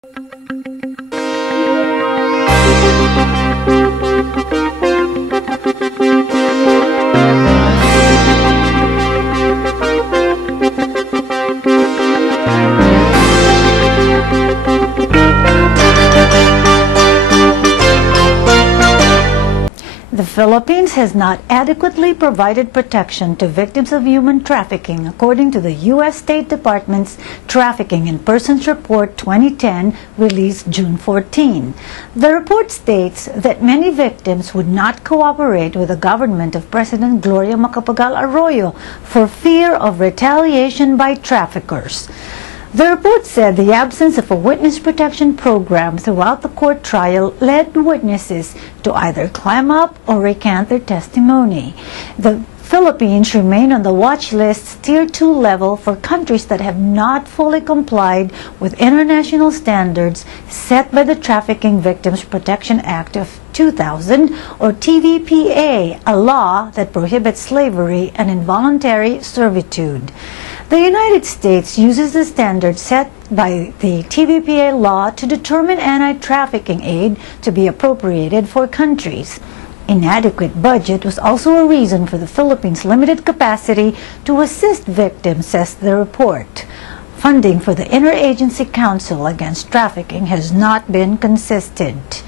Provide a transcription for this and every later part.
The Philippines has not adequately provided protection to victims of human trafficking, according to the U.S. State Department's Trafficking in Persons Report 2010, released June 14. The report states that many victims would not cooperate with the government of President Gloria Macapagal Arroyo for fear of retaliation by traffickers. The report said the absence of a witness protection program throughout the court trial led witnesses to either clam up or recant their testimony. The Philippines remain on the watch list's Tier 2 level for countries that have not fully complied with international standards set by the Trafficking Victims Protection Act of 2000, or TVPA, a law that prohibits slavery and involuntary servitude. The United States uses the standards set by the TVPA law to determine anti-trafficking aid to be appropriated for countries. Inadequate budget was also a reason for the Philippines' limited capacity to assist victims, says the report. Funding for the Interagency Council Against Trafficking has not been consistent.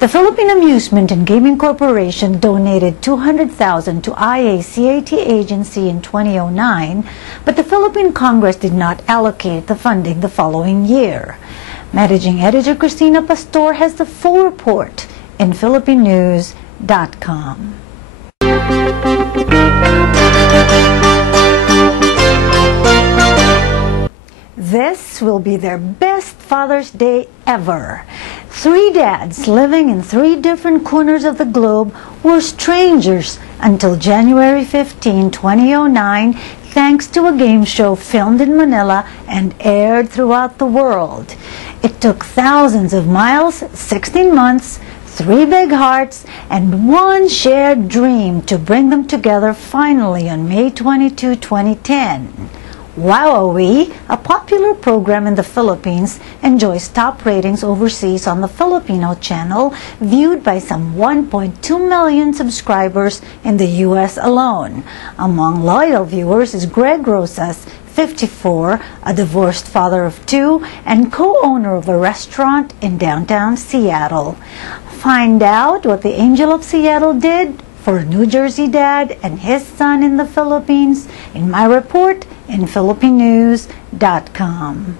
The Philippine Amusement and Gaming Corporation donated $200,000 to IACAT agency in 2009, but the Philippine Congress did not allocate the funding the following year. Managing Editor Cristina Pastor has the full report in philippinenews.com. This will be their best Father's Day ever. 3 dads living in 3 different corners of the globe were strangers until January 15, 2009, thanks to a game show filmed in Manila and aired throughout the world. It took thousands of miles, 16 months, 3 big hearts, and 1 shared dream to bring them together finally on May 22, 2010. Wowowee, a popular program in the Philippines, enjoys top ratings overseas on the Filipino channel, viewed by some 1.2 million subscribers in the U.S. alone. Among loyal viewers is Greg Rosas, 54, a divorced father of 2, and co-owner of a restaurant in downtown Seattle. Find out what the Angel of Seattle did for a New Jersey dad and his son in the Philippines in my report in philippinenews.com.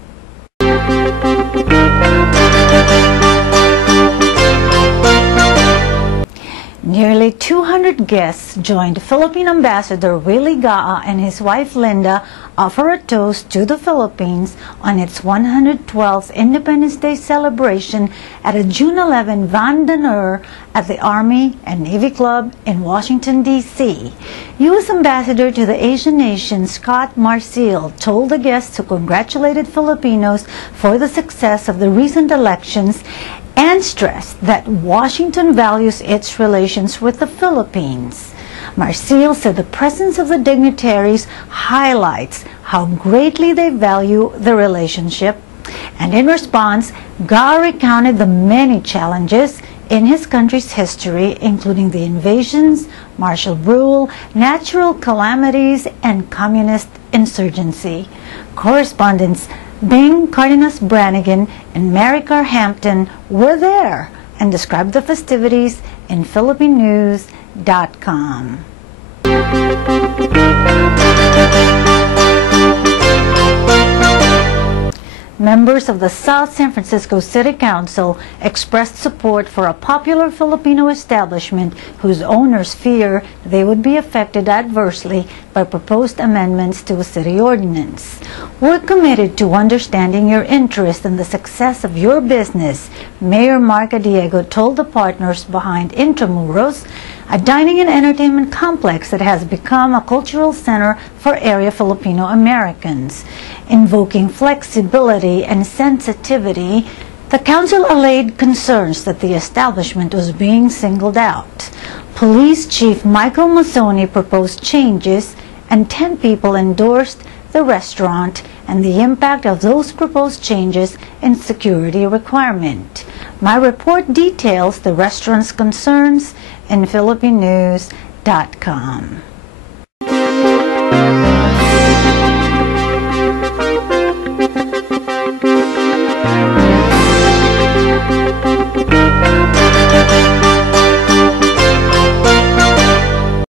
Nearly 200 guests joined Philippine Ambassador Willie Gaa and his wife Linda offer a toast to the Philippines on its 112th Independence Day celebration at a June 11 Vandonneur at the Army and Navy Club in Washington, D.C. U.S. Ambassador to the Asian nation Scott Marcial told the guests who congratulated Filipinos for the success of the recent elections and stressed that Washington values its relations with the Philippines. Marcial said the presence of the dignitaries highlights how greatly they value the relationship, and in response, Gaa recounted the many challenges in his country's history, including the invasions, martial rule, natural calamities, and communist insurgency. Correspondents Bing Cardenas Brannigan and Mary Carr Hampton were there and described the festivities in philippinenews.com. Members of the South San Francisco City Council expressed support for a popular Filipino establishment whose owners fear they would be affected adversely by proposed amendments to a city ordinance. We're committed to understanding your interest in the success of your business, Mayor Marca Diego told the partners behind Intramuros, a dining and entertainment complex that has become a cultural center for area Filipino Americans. Invoking flexibility and sensitivity, the council allayed concerns that the establishment was being singled out. Police Chief Michael Mazzoni proposed changes, and 10 people endorsed the restaurant, and the impact of those proposed changes in security requirement. My report details the restaurant's concerns in PhilippineNews.com.